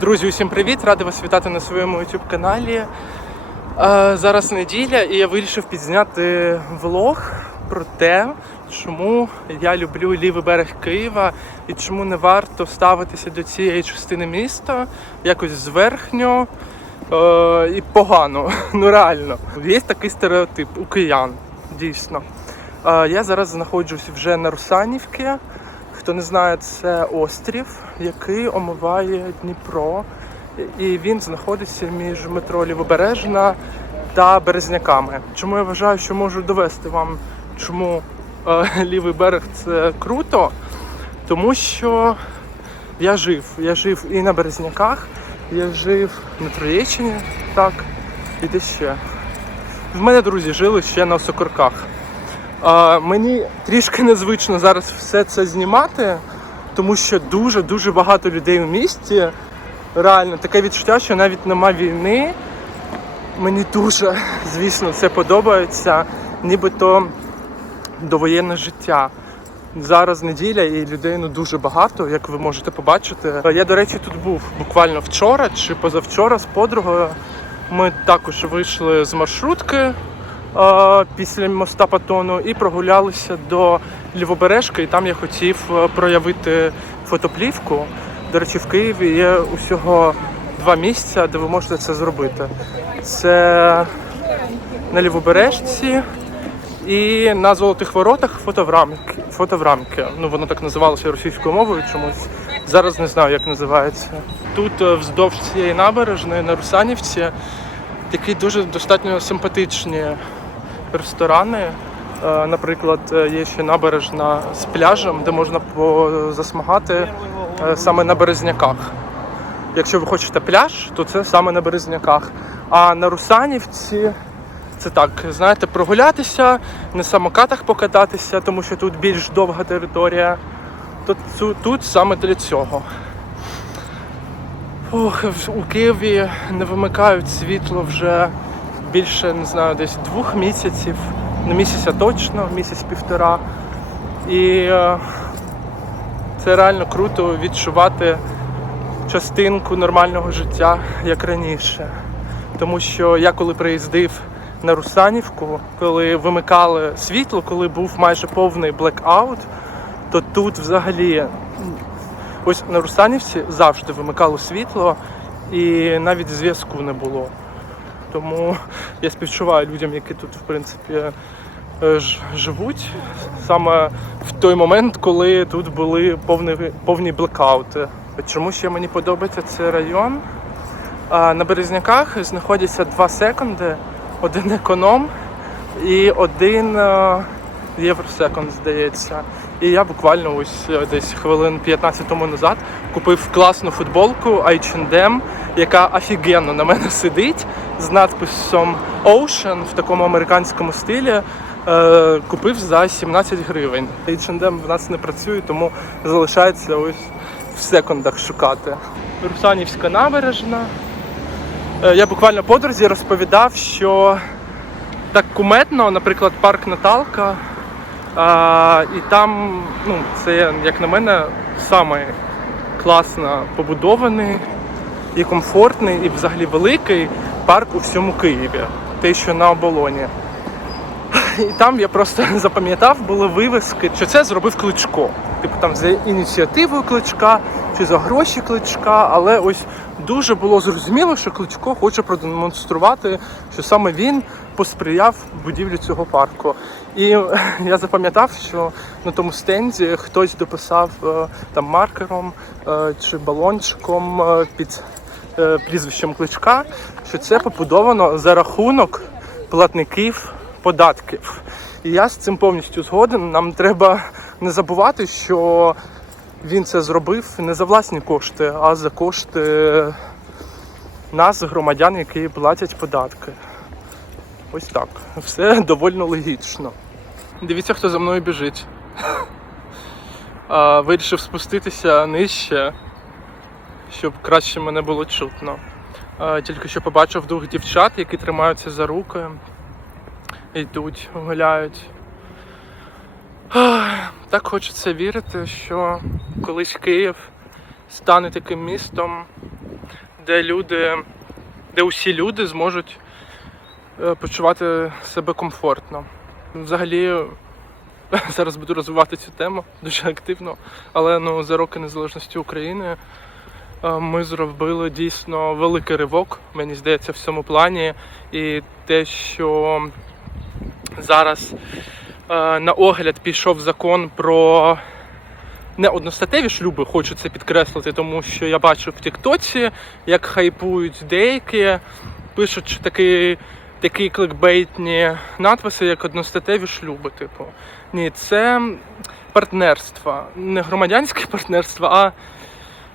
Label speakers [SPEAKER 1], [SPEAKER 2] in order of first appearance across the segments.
[SPEAKER 1] Друзі, усім привіт! Радий вас вітати на своєму YouTube каналі. Зараз неділя, і я вирішив підзняти влог про те, чому я люблю лівий берег Києва і чому не варто ставитися до цієї частини міста якось зверхньо е, і погано. Ну реально. Є такий стереотип у киян, дійсно. Я зараз знаходжусь вже на Русанівці. Хто не знає, це острів, який омиває Дніпро, і він знаходиться між метро Лівобережна та Березняками. Чому я вважаю, що можу довести вам, чому е, лівий берег це круто? Тому що я жив. Я жив і на Березняках, я жив на Троєщині, так, і де ще. В мене друзі жили ще на Сокорках. Мені трішки незвично зараз все це знімати, тому що дуже-дуже багато людей у місті. Реально, таке відчуття, що навіть нема війни. Мені дуже, звісно, це подобається, нібито довоєнне життя. Зараз неділя і людей ну дуже багато, як ви можете побачити. Я, до речі, тут був буквально вчора чи позавчора з подругою. Ми також вийшли з маршрутки після моста Патону і прогулялися до Лівобережки. І там я хотів е, проявити фотоплівку. До речі, в Києві є усього два місця, де ви можете це зробити. Це на Лівобережці і на Золотих Воротах фотоврамки. фотоврамки. Ну, воно так називалося російською мовою чомусь. Зараз не знаю, як називається. Тут е, вздовж цієї набережної на Русанівці такі дуже достатньо симпатичні ресторани. Е, Наприклад, е, є ще набережна з пляжем, де можна засмагати е, саме на Березняках. Якщо ви хочете пляж, то це саме на Березняках. А на Русанівці це так, знаєте, прогулятися, на самокатах покататися, тому що тут більш довга територія. То тут саме для цього. Ох, у Києві не вимикають світло вже більше, не знаю, десь двох місяців. Не місяця точно, місяць-півтора. І е, це реально круто відчувати частинку нормального життя, як раніше. Тому що я коли приїздив на Русанівку, коли вимикали світло, коли був майже повний блекаут, то тут взагалі ось на Русанівці завжди вимикало світло і навіть зв'язку не було. Тому я співчуваю людям, які тут, в принципі, е, ж- живуть саме в той момент, коли тут були повні, повні блекаути. Чому ще мені подобається цей район? На Березняках знаходяться два секунди, один економ і один е, євросекунд, здається. І я буквально ось е, десь хвилин 15 тому назад купив класну футболку H&M, яка офігенно на мене сидить з надписом Ocean в такому американському стилі. Е, купив за 17 гривень. H&M в нас не працює, тому залишається ось в секундах шукати. Русанівська набережна. Е, Я буквально подрузі розповідав, що так куметно, наприклад, парк Наталка. А, і там, ну, це, як на мене, саме класно побудований і комфортний, і взагалі великий парк у всьому Києві. Те, що на оболоні. І там я просто запам'ятав, були вивіски, що це зробив Кличко. Типу там за ініціативою Кличка чи за гроші Кличка, але ось дуже було зрозуміло, що Кличко хоче продемонструвати, що саме він посприяв будівлі цього парку. І я запам'ятав, що на тому стенді хтось дописав е, там маркером е, чи балончиком е, під е, прізвищем Кличка, що це побудовано за рахунок платників податків. І я з цим повністю згоден. Нам треба не забувати, що він це зробив не за власні кошти, а за кошти нас, громадян, які платять податки. Ось так. Все доволі логічно. Дивіться, хто за мною біжить. Вирішив спуститися нижче, щоб краще мене було чутно. Тільки що побачив двох дівчат, які тримаються за руки. Йдуть, гуляють. Так хочеться вірити, що колись Київ стане таким містом, де люди, де усі люди зможуть е, почувати себе комфортно. Взагалі, зараз буду розвивати цю тему дуже активно, але ну, за роки незалежності України е, ми зробили дійсно великий ривок, мені здається, в цьому плані. І те, що зараз на огляд пішов закон про не одностатеві шлюби, хочу це підкреслити, тому що я бачив в Тіктоці, як хайпують деякі, пишуть такі, такі кликбейтні надписи, як одностатеві шлюби. Типу. Ні, це партнерство. Не громадянське партнерство, а,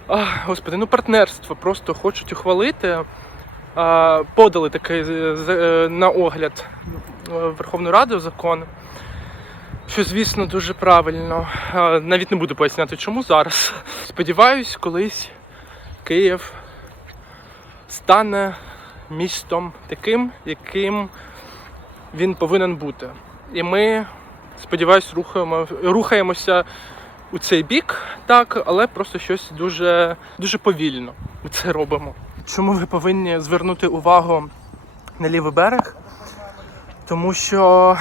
[SPEAKER 1] а господи, ну партнерство. Просто хочуть ухвалити. Подали такий е, на огляд е, Верховну Раду закон. Що, звісно, дуже правильно. Навіть не буду поясняти, чому зараз. Сподіваюсь, колись Київ стане містом таким, яким він повинен бути. І ми, сподіваюсь, рухаємо, рухаємося у цей бік, так, але просто щось дуже, дуже повільно це робимо. Чому ви повинні звернути увагу на лівий берег? Тому що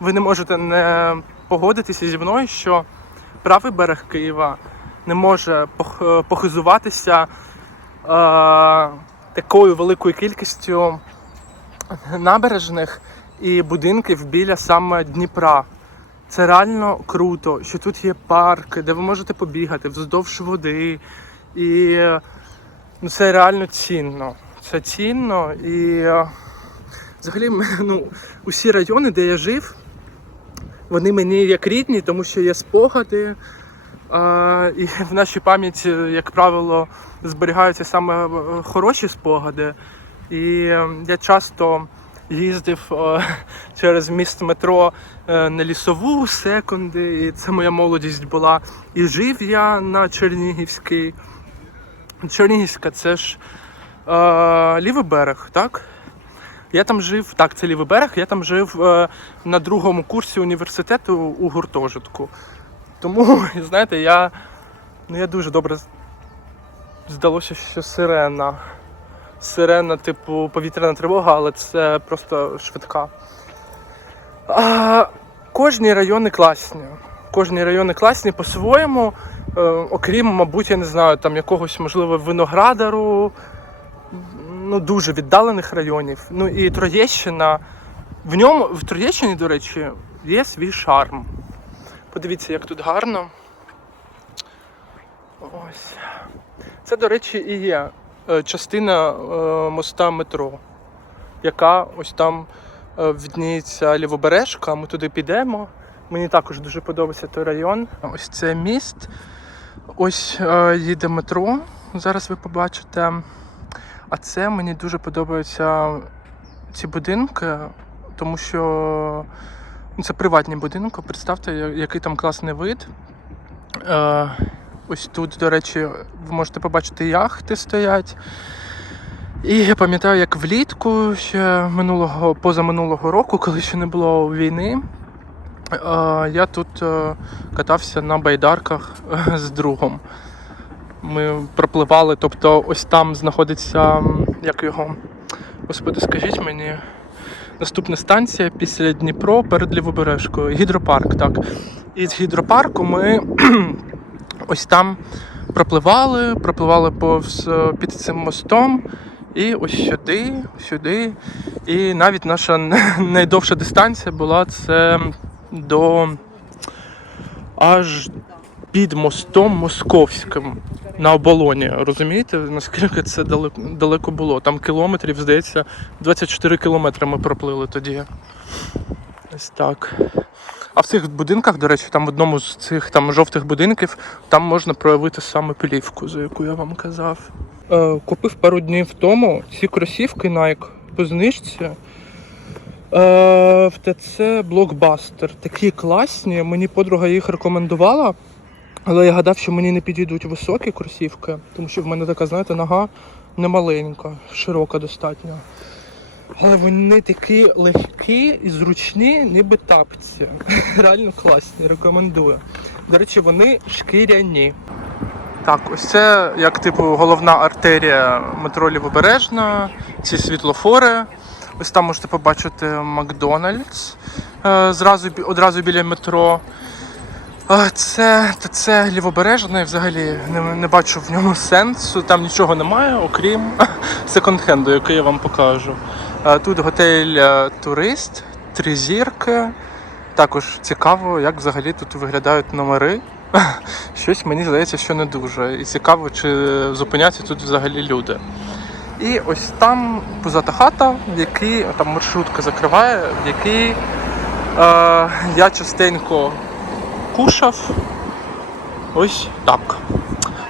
[SPEAKER 1] ви не можете не погодитися зі мною, що правий берег Києва не може похизуватися е, такою великою кількістю набережних і будинків біля саме Дніпра. Це реально круто, що тут є парки, де ви можете побігати вздовж води. І е, ну, це реально цінно. Це цінно і е, взагалі ну, усі райони, де я жив, вони мені як рідні, тому що є спогади. А, і в нашій пам'яті, як правило, зберігаються саме е, хороші спогади. І е, я часто їздив е, через міст метро на лісову секунди, і це моя молодість була. І жив я на Чернігівській. Чернігівська це ж е, лівий берег, так? Я там жив, так, це лівий берег, я там жив е, на другому курсі університету у гуртожитку. Тому, знаєте, я, ну, я дуже добре здалося, що сирена. Сирена, типу, повітряна тривога, але це просто швидка. А, кожні райони класні. Кожні райони класні по-своєму. Е, окрім, мабуть, я не знаю, там якогось, можливо, виноградару, ну, дуже віддалених районів. Ну і Троєщина. В ньому, в Троєщині, до речі, є свій шарм. Подивіться, як тут гарно. Ось. Це, до речі, і є е, частина е, моста метро, яка ось там е, відніється лівобережка. Ми туди підемо. Мені також дуже подобається той район. Ось це міст. Ось їде метро. Зараз ви побачите. А це мені дуже подобаються ці будинки, тому що ну, це приватні будинки. Представте, який там класний вид. Е, ось тут, до речі, ви можете побачити яхти стоять. І я пам'ятаю, як влітку ще минулого, позаминулого року, коли ще не було війни, е, я тут е, катався на байдарках е, з другом. Ми пропливали, тобто ось там знаходиться, як його, господи, скажіть мені, наступна станція після Дніпро перед Лівобережкою. Гідропарк, так. І з гідропарку ми ось там пропливали, пропливали повз е, під цим мостом. І ось сюди, сюди. І навіть наша найдовша дистанція була це до аж під мостом Московським на оболоні. Розумієте, наскільки це далеко, далеко було? Там кілометрів, здається, 24 кілометри ми проплили тоді. Ось так. А в цих будинках, до речі, там в одному з цих там жовтих будинків, там можна проявити саме плівку, за яку я вам казав. Е, купив пару днів тому ці кросівки Nike по знижці. Е, в ТЦ Blockbuster. Такі класні. Мені подруга їх рекомендувала. Але я гадав, що мені не підійдуть високі кросівки, тому що в мене така, знаєте, нога не маленька, широка достатньо. Але вони такі легкі і зручні, ніби тапці. Реально класні, рекомендую. До речі, вони шкіряні. Так, ось це як типу головна артерія метро Лівобережна, ці світлофори. Ось там можете побачити Макдональдс е, одразу біля метро. Це, це лівобережне, взагалі не, не бачу в ньому сенсу. Там нічого немає, окрім секонд-хенду, який я вам покажу. Тут готель Турист, три зірки. Також цікаво, як взагалі тут виглядають номери. Щось мені здається, що не дуже. І цікаво, чи зупиняться тут взагалі люди. І ось там позата хата, в якій там маршрутка закриває, в якій е, я частенько кушав. Ось так.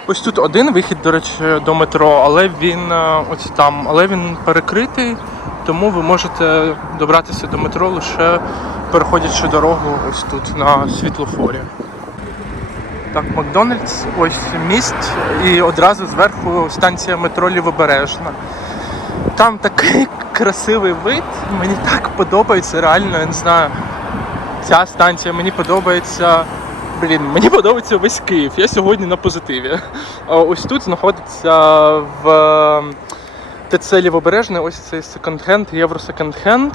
[SPEAKER 1] Ось тут один вихід, до речі, до метро, але він е, ось там, але він перекритий, тому ви можете добратися до метро лише переходячи дорогу ось тут на світлофорі. Так, Макдональдс, ось міст, і одразу зверху станція метро Лівобережна. Там такий красивий вид, мені так подобається, реально, я не знаю. Ця станція мені подобається. Блін, мені подобається весь Київ. Я сьогодні на позитиві. Ось тут знаходиться в е, ТЦ Лівобережне, ось цей секонд-хенд, євро секонд-хенд,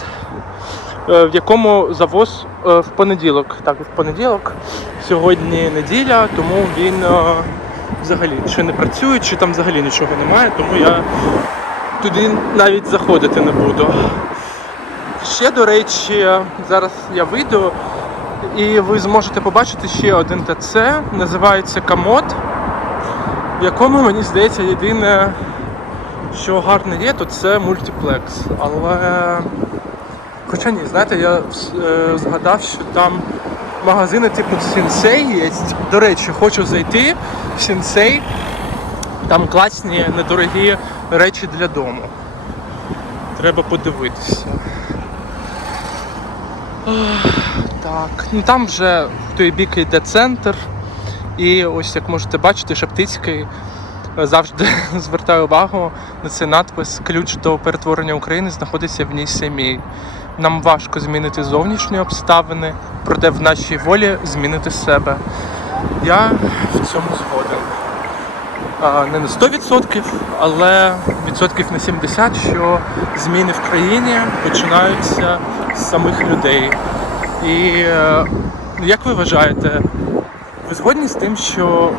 [SPEAKER 1] е, в якому завоз е, в понеділок. Так, в понеділок. Сьогодні неділя, тому він е, взагалі чи не працює, чи там взагалі нічого немає, тому я туди навіть заходити не буду. Ще, до речі, зараз я вийду і ви зможете побачити ще один ТЦ, називається Камот, в якому, мені здається, єдине, що гарне є, то це мультиплекс. Але. Хоча ні, знаєте, я е, згадав, що там магазини типу Сінсей є. До речі, хочу зайти в Сінсей. Там класні, недорогі речі для дому. Треба подивитися. Так, ну там вже в той бік йде центр. І ось як можете бачити, Шептицький е, завжди звертає увагу на цей надпис Ключ до перетворення України знаходиться в ній самій. Нам важко змінити зовнішні обставини, проте в нашій волі змінити себе. Я в цьому згоден. А, Не на 100%, але відсотків на 70%, що зміни в країні починаються самих людей. І е, як ви вважаєте, ви згодні з тим, що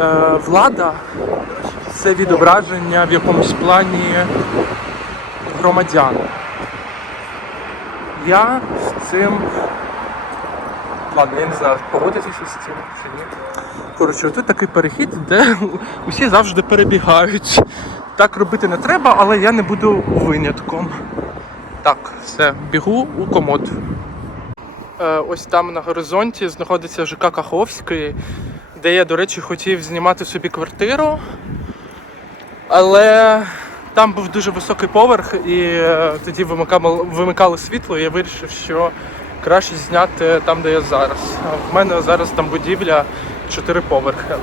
[SPEAKER 1] е, влада це відображення в якомусь плані громадян? Я з цим. Ладно, я не знаю, погодитися з цим чи ні. Коротше, тут такий перехід, де усі завжди перебігають. Так робити не треба, але я не буду винятком. Так, все, бігу у комод. Е, ось там на горизонті знаходиться ЖК Каховський, де я, до речі, хотів знімати собі квартиру. Але там був дуже високий поверх, і е, тоді вимикали світло, і я вирішив, що краще зняти там, де я зараз. В мене зараз там будівля 4 поверхи.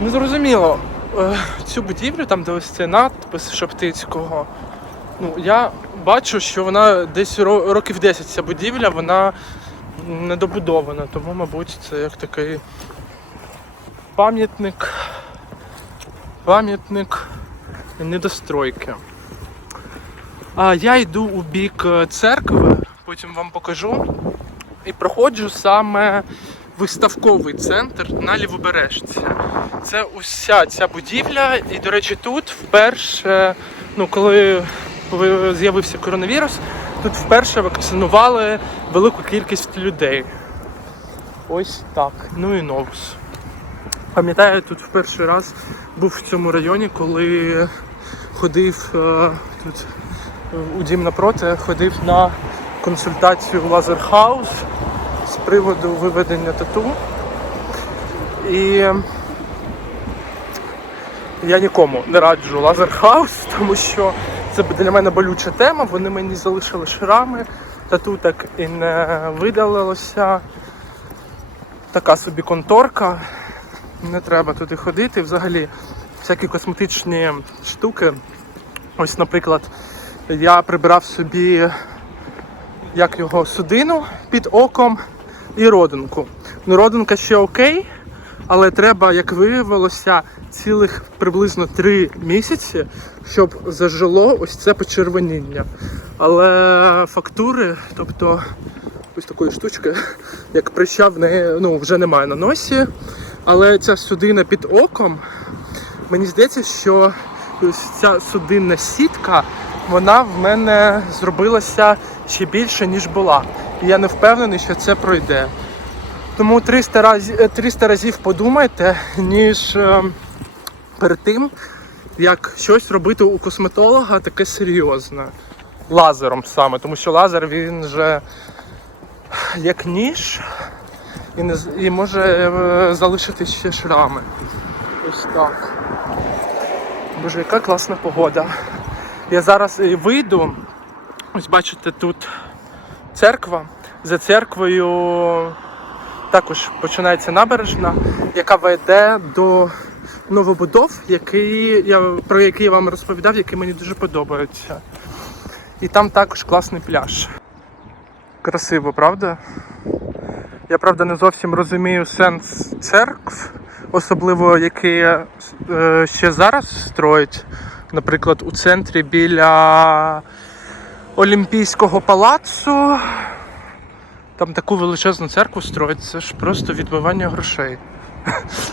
[SPEAKER 1] Ну зрозуміло, е, цю будівлю, там де ось цей надпис Шептицького, ну я бачу, що вона десь років 10 ця будівля, вона недобудована, тому, мабуть, це як такий пам'ятник. Пам'ятник недостройки. А я йду у бік е, церкви, потім вам покажу. І проходжу саме виставковий центр на Лівобережці. Це уся ця будівля, і, до речі, тут вперше, ну коли ви- з'явився коронавірус, тут вперше вакцинували велику кількість людей. Ось так. Ну і новус. Пам'ятаю, тут в перший раз був в цьому районі, коли ходив е, тут у дім напроти, ходив на консультацію в Лазерхаус з приводу виведення тату. І я нікому не раджу Лазерхаус, тому що це для мене болюча тема. Вони мені залишили шрами, тату так і не видалилося. Така собі конторка. Не треба туди ходити. Взагалі, всякі косметичні штуки. Ось, наприклад, я прибирав собі як його судину під оком і родинку. Ну, родинка ще окей, Але треба, як виявилося, цілих приблизно три місяці, щоб зажило ось це почервоніння. Але фактури, тобто ось такої штучки, як прища в неї ну, вже немає на носі. Але ця судина під оком, мені здається, що ось ця судинна сітка, вона в мене зробилася ще більше, ніж була. І я не впевнений, що це пройде. Тому 300 разів, 300 разів подумайте, ніж е, перед тим, як щось робити у косметолога таке серйозне. Лазером саме, тому що лазер він же як ніж і, не, і може е, залишити ще шрами. Ось так. Боже, яка класна погода. Я зараз е, вийду. Ось бачите, тут церква. За церквою також починається набережна, яка веде до новобудов, які я, про які я вам розповідав, які мені дуже подобаються. І там також класний пляж. Красиво, правда? Я правда не зовсім розумію сенс церкв, особливо які е, ще зараз строять. Наприклад, у центрі біля Олімпійського палацу. Там таку величезну церкву строять, це ж просто відбивання грошей.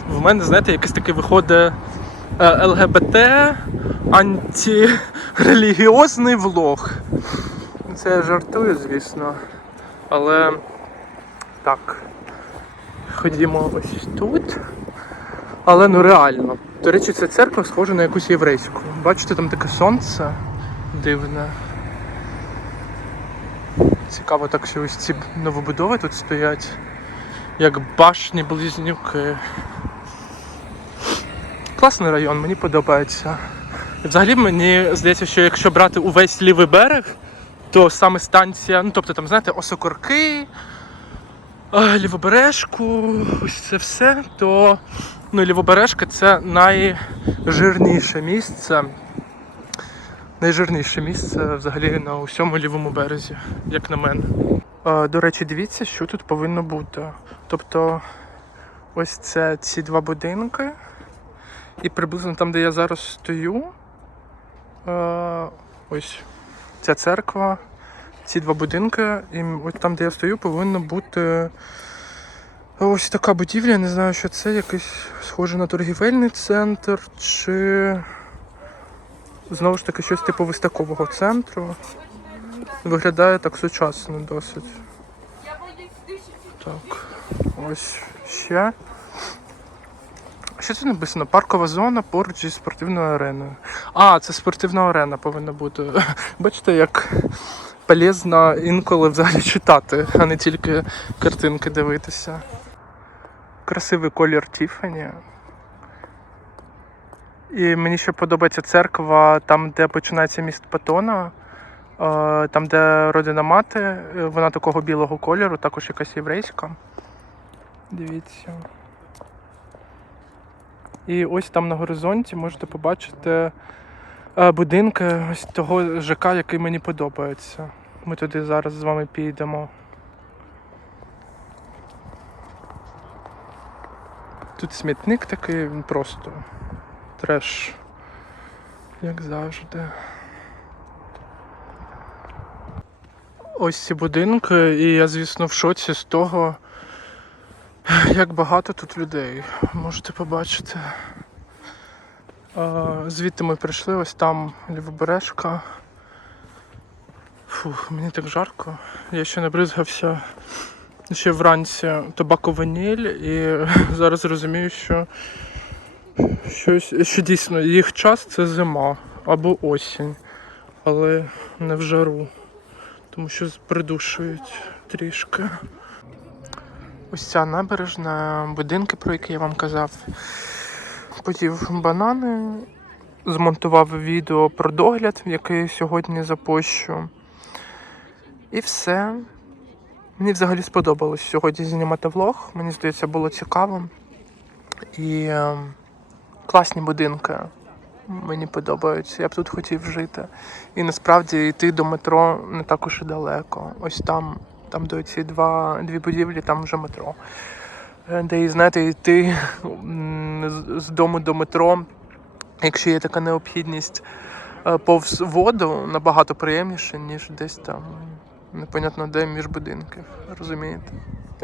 [SPEAKER 1] В мене, знаєте, якийсь такий виходить е, ЛГБТ антирелігіозний влог. Це я жартую, звісно. Але так. Ходімо ось тут. Але ну реально. До речі, ця церква схожа на якусь єврейську. Бачите, там таке сонце дивне. Цікаво, так що ось ці новобудови тут стоять, як башні близнюки. Класний район, мені подобається. Взагалі мені здається, що якщо брати увесь лівий берег, то саме станція, ну тобто там, знаєте, Осокорки, Лівобережку, ось це все, то ну, Лівобережка це найжирніше місце. Найжирніше місце взагалі на усьому лівому березі, як на мене. До речі, дивіться, що тут повинно бути. Тобто, ось це ці два будинки. І приблизно там, де я зараз стою, ось ця церква, ці два будинки, і ось там, де я стою, повинно бути ось така будівля. Не знаю, що це, якийсь схоже на торгівельний центр, чи знову ж таки щось типу виставкового центру. Виглядає так сучасно досить. Так, ось ще. Що це написано? Паркова зона поруч зі спортивною ареною. А, це спортивна арена повинна бути. Бачите, як полезно інколи взагалі читати, а не тільки картинки дивитися. Красивий колір Тіфані. І мені ще подобається церква, там, де починається міст Патона, е, там, де родина мати, е, вона такого білого кольору, також якась єврейська. Дивіться. І ось там на горизонті можете побачити е, будинки ось того ЖК, який мені подобається. Ми туди зараз з вами підемо. Тут смітник такий, просто треш. Як завжди. Ось ці будинки, і я, звісно, в шоці з того, як багато тут людей. Можете побачити. Звідти ми прийшли, ось там лівобережка. Фух, мені так жарко. Я ще не бризгався ще вранці табако-ваніль і зараз розумію, що щось, що дійсно їх час це зима або осінь, але не в жару, тому що придушують трішки. Ось ця набережна, будинки, про які я вам казав. Поїв банани, змонтував відео про догляд, який сьогодні запущу. І все. Мені взагалі сподобалось сьогодні знімати влог. Мені здається, було цікаво. І е, класні будинки. Мені подобаються. Я б тут хотів жити. І насправді йти до метро не так уж і далеко. Ось там, там до ці два, дві будівлі, там вже метро. е, де, знаєте, йти з- з дому до метро, якщо є така необхідність, е, повз воду набагато приємніше, ніж десь там, непонятно де між будинків. Розумієте?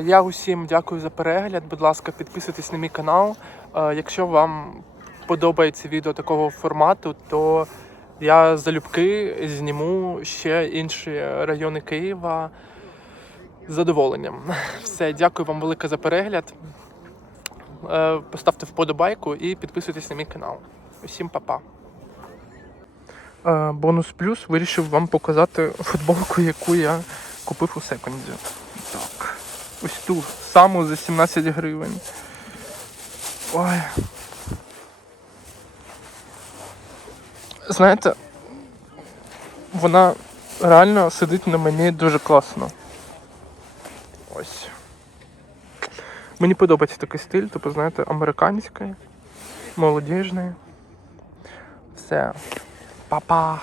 [SPEAKER 1] Я усім дякую за перегляд. Будь ласка, підписуйтесь на мій канал. Е, Якщо вам подобається відео такого формату, то я залюбки зніму ще інші райони Києва з задоволенням. Все, дякую вам велике за перегляд. Е, Поставте вподобайку і підписуйтесь на мій канал. Усім па-па. Е, Бонус плюс вирішив вам показати футболку, яку я купив у секунді. Ось ту саму за 17 гривень. Ой. Знаєте, вона реально сидить на мені дуже класно. Ось. Мені подобається такий стиль, типу, знаєте, американський, молодіжний. Все. Па-па.